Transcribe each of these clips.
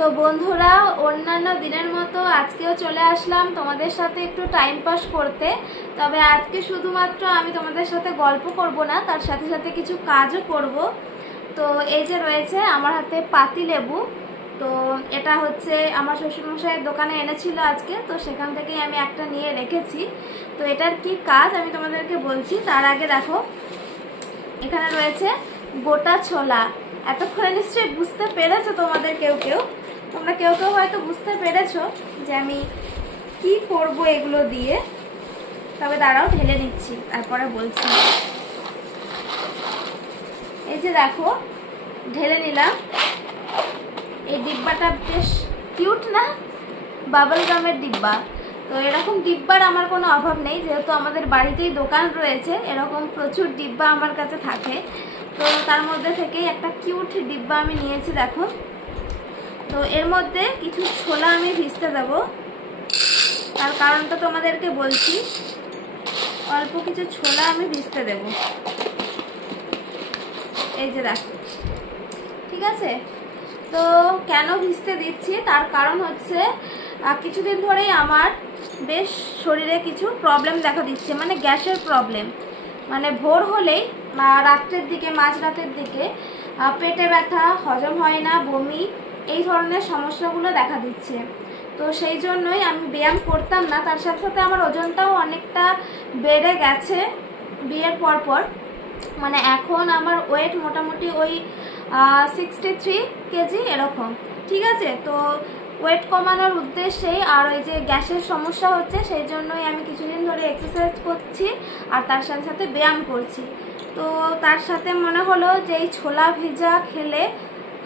তো বন্ধুরা, অন্যান্য দিনের মতো আজকেও চলে আসলাম তোমাদের সাথে একটু টাইম পাস করতে। তবে আজকে শুধুমাত্র আমি তোমাদের সাথে গল্প করব না, তার সাথে সাথে কিছু কাজও করব। তো এই যে রয়েছে আমার হাতে পাতি লেবু। তো এটা হচ্ছে আমার শ্বশুরমশাইয়ের দোকানে এনেছিল আজকে, তো সেখান থেকেই আমি একটা নিয়ে রেখেছি। তো এটার কি কাজ আমি তোমাদেরকে বলছি। তার আগে দেখো, এখানে রয়েছে গোটা ছোলা। এতক্ষণে নিশ্চয়ই বুঝতে পেরেছো তোমরা কেউ কেউ হয়তো বুঝতে পেরেছো যে আমি কি করব এগুলো দিয়ে। তবে দাঁড়াও, ঢেলে নিচ্ছি, তারপরে বলছি। এই যে দেখো, ঢেলে নিলাম। এই ডিব্বাটা বেশ কিউট না? বাবল গামের ডিব্বা। তো এরকম ডিব্বার আমার কোনো অভাব নেই, যেহেতু আমাদের বাড়িতেই দোকান রয়েছে। এরকম প্রচুর ডিব্বা আমার কাছে থাকে। তো তার মধ্যে থেকেই একটা কিউট ডিব্বা আমি নিয়েছি, দেখো। তো এর মধ্যে কিছু ছোলা আমি ভিজতে দেবো। তার কারণটা তোমাদেরকে বলছি। অল্প কিছু ছোলা আমি ভিজতে দেব। এই যে দেখো, ঠিক আছে। তো কেন ভিজতে দিচ্ছি তার কারণ হচ্ছে, কিছুদিন ধরেই আমার বেশ শরীরে কিছু প্রবলেম দেখা দিচ্ছে, মানে গ্যাসের প্রবলেম। মানে ভোর হলেই রাত্রের দিকে, মাঝরাতের দিকে পেটে ব্যথা, হজম হয় না, বমি, এই ধরনের সমস্যাগুলো দেখা দিচ্ছে। তো সেই জন্যই আমি ব্যায়াম করতাম না। তার সাথে সাথে আমার ওজনটাও অনেকটা বেড়ে গেছে বিয়ের পর। মানে এখন আমার ওয়েট মোটামুটি ওই 63 কেজি এরকম, ঠিক আছে। তো ওয়েট কমানোর উদ্দেশ্যেই আর ওই যে গ্যাসের সমস্যা হচ্ছে, সেই জন্যই আমি কিছুদিন ধরে এক্সারসাইজ করছি আর তার সাথে সাথে ব্যায়াম করছি। তো তার সাথে মনে হলো যে এই ছোলা ভিজা খেলে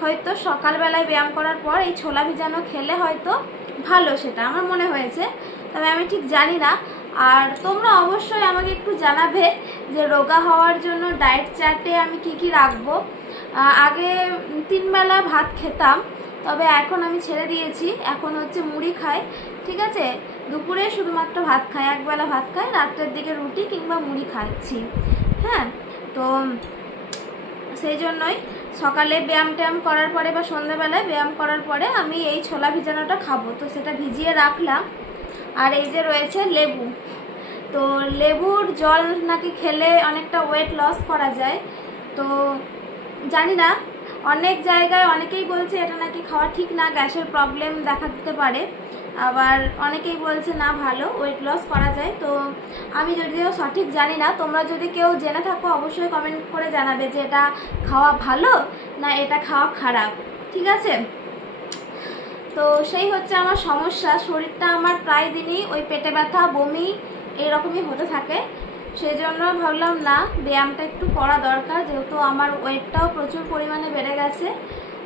হয়তো সকালবেলায় ব্যায়াম করার পর এই ছোলা ভিজানো খেলে হয়তো ভালো, সেটা আমার মনে হয়েছে। তবে আমি ঠিক জানি না। আর তোমরা অবশ্যই আমাকে একটু জানাবে যে রোগা হওয়ার জন্য ডায়েট চার্টে আমি কি কি রাখবো। আগে 3 বেলা ভাত খেতাম, তবে এখন আমি ছেড়ে দিয়েছি। এখন হচ্ছে মুড়ি খাই, ঠিক আছে। দুপুরে শুধুমাত্র ভাত খাই, একবেলা ভাত খাই, রাত্রের দিকে রুটি কিংবা মুড়ি খাচ্ছি। হ্যাঁ, তো সেই জন্যই সকালে ব্যায়াম ট্যায়াম করার পরে বা সন্ধ্যাবেলায় ব্যায়াম করার পরে আমি এই ছোলা ভিজানোটা খাবো। তো সেটা ভিজিয়ে রাখলাম। আর এই যে রয়েছে লেবু। তো লেবুর জল নাকি খেলে অনেকটা ওয়েট লস করা যায়। তো জানি না, অনেক জায়গায় অনেকেই বলছে এটা নাকি খাওয়া ঠিক না, গ্যাসের প্রবলেম দেখা দিতে পারে। আবার অনেকেই বলছে না, ভালো, ওয়েট লস করা যায়। তো আমি যদিও সঠিক জানি না, তোমরা যদি কেউ জেনে থাকো অবশ্যই কমেন্ট করে জানাবে যে এটা খাওয়া ভালো না এটা খাওয়া খারাপ, ঠিক আছে। তো সেই হচ্ছে আমার সমস্যা। শরীরটা আমার প্রায় দিনই ওই পেটে ব্যথা, বমি এইরকমই হতে থাকে। সেই জন্য ভাবলাম না, ব্যায়ামটা একটু করা দরকার, যেহেতু আমার ওয়েটটাও প্রচুর পরিমাণে বেড়ে গেছে।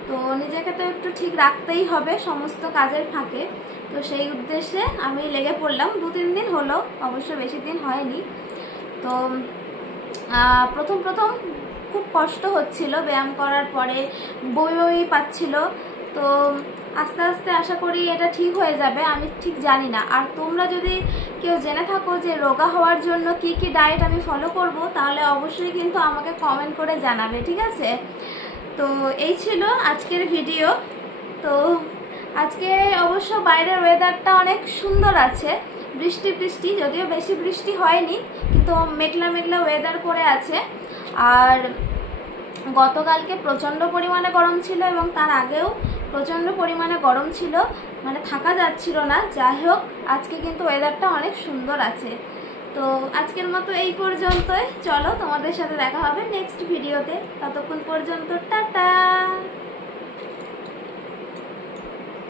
তো নিজেকে তো একটু ঠিক রাখতেই হবে সমস্ত কাজের ফাঁকে। তো সেই উদ্দেশ্যে আমি লেগে পড়লাম। 2-3 দিন হলো, অবশ্য বেশি দিন হয়নি। তো প্রথম খুব কষ্ট হচ্ছিল ব্যায়াম করার পরে, বমি পাচ্ছিল। তো আস্তে আস্তে আশা করি এটা ঠিক হয়ে যাবে। আমি ঠিক জানি না। আর তোমরা যদি কেউ জেনে থাকো যে রোগা হওয়ার জন্য কি কি ডায়েট আমি ফলো করব, তাহলে অবশ্যই কিন্তু আমাকে কমেন্ট করে জানাবে, ঠিক আছে। তো এই ছিল আজকের ভিডিও। তো আজকে অবশ্য বাইরের ওয়েদারটা অনেক সুন্দর আছে, বৃষ্টি, যদিও বেশি বৃষ্টি হয়নি, কিন্তু মেঘলা মেঘলা ওয়েদার করে আছে। আর গতকালকে প্রচণ্ড পরিমাণে গরম ছিল এবং তার আগেও প্রচণ্ড পরিমাণে গরম ছিল, মানে থাকা যাচ্ছিল না। যাই হোক, আজকে কিন্তু ওয়েদারটা অনেক সুন্দর আছে। তো আজকের মতো এই পর্যন্তই। চলো, তোমাদের সাথে দেখা হবে নেক্সট ভিডিওতে। ততক্ষণ পর্যন্ত টাটা।